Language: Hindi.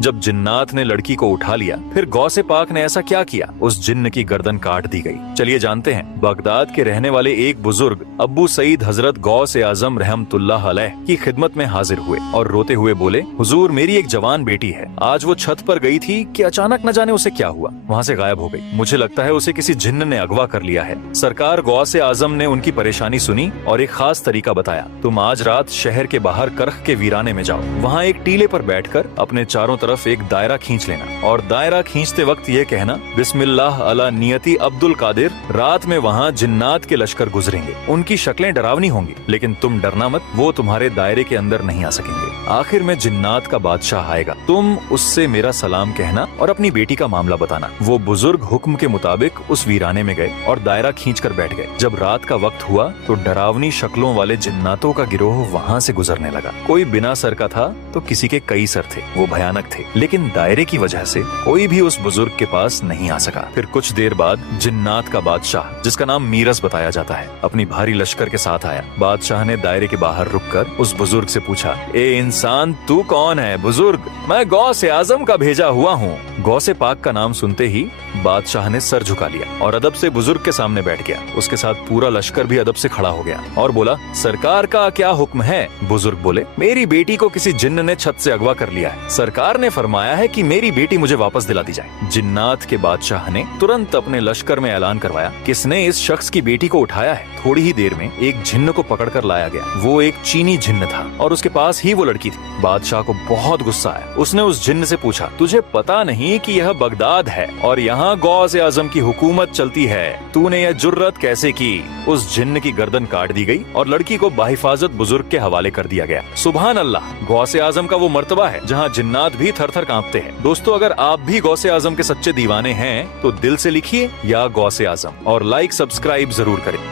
जब जिन्नात ने लड़की को उठा लिया, फिर गौसे पाक ने ऐसा क्या किया, उस जिन्न की गर्दन काट दी गई। चलिए जानते हैं। बगदाद के रहने वाले एक बुजुर्ग अब्बू सईद हजरत गौसे आजम रहमतुल्लाह अलैह की खिदमत में हाजिर हुए और रोते हुए बोले, हुजूर मेरी एक जवान बेटी है, आज वो छत पर गई थी कि अचानक न जाने उसे क्या हुआ, वहाँ से गायब हो गई। मुझे लगता है उसे किसी जिन्न ने अगवा कर लिया है। सरकार गौसे आजम ने उनकी परेशानी सुनी और एक खास तरीका बताया। तुम आज रात शहर के बाहर करख के वीराने में जाओ, वहाँ एक टीले पर बैठकर अपने चारों तरफ एक दायरा खींच लेना और दायरा खींचते वक्त ये कहना, बिस्मिल्लाह अला नियति अब्दुल कादिर। रात में वहाँ जिन्नात के लश्कर गुजरेंगे, उनकी शक्लें डरावनी होंगी, लेकिन तुम डरना मत, वो तुम्हारे दायरे के अंदर नहीं आ सकेंगे। आखिर में जिन्नात का बादशाह आएगा, तुम उससे मेरा सलाम कहना और अपनी बेटी का मामला बताना। वो बुजुर्ग हुक्म के मुताबिक उस वीराने में गए और दायरा खींचकर बैठ गए। जब रात का वक्त हुआ तो डरावनी शक्लों वाले जिन्नातों का गिरोह वहाँ से गुजरने लगा। कोई बिना सर का था तो किसी के कई सर थे, वो भयानक थे, लेकिन दायरे की वजह से कोई भी उस बुजुर्ग के पास नहीं आ सका। फिर कुछ देर बाद जिन्नात का बादशाह, जिसका नाम मीरस बताया जाता है, अपनी भारी लश्कर के साथ आया। बादशाह ने दायरे के बाहर रुककर उस बुजुर्ग से पूछा, ए इंसान तू कौन है? बुजुर्ग, मैं गौसे आजम का भेजा हुआ हूँ। गौसे पाक का नाम सुनते ही बादशाह ने सर झुका लिया और अदब से बुजुर्ग के सामने बैठ गया। उसके साथ पूरा लश्कर भी अदब से खड़ा हो गया और बोला, सरकार का क्या हुक्म है? बुजुर्ग बोले, मेरी बेटी को किसी जिन्न ने छत से अगवा कर लिया है। सरकार ने फरमाया है कि मेरी बेटी मुझे वापस दिला दी जाए। जिन्नात के बादशाह ने तुरंत अपने लश्कर में ऐलान करवाया, किसने इस शख्स की बेटी को उठाया है। थोड़ी ही देर में एक जिन्न को पकड़कर लाया गया। वो एक चीनी जिन्न था और उसके पास ही वो लड़की थी। बादशाह को बहुत गुस्सा आया। उसने उस जिन्न से पूछा, तुझे पता नहीं कि यह बगदाद है और यहाँ गौसे आजम की हुकूमत चलती है, तूने यह जुर्रत कैसे की? उस जिन्न की गर्दन काट दी गई और लड़की को बाहिफाजत बुजुर्ग के हवाले कर दिया गया। सुभान अल्लाह, गौसे आजम का वो मर्तबा है जहाँ जिन्नात भी थर थर कांपते हैं। दोस्तों, अगर आप भी गौसे आजम के सच्चे दीवाने हैं तो दिल से लिखिए या गौसे आजम और लाइक सब्सक्राइब जरूर करें।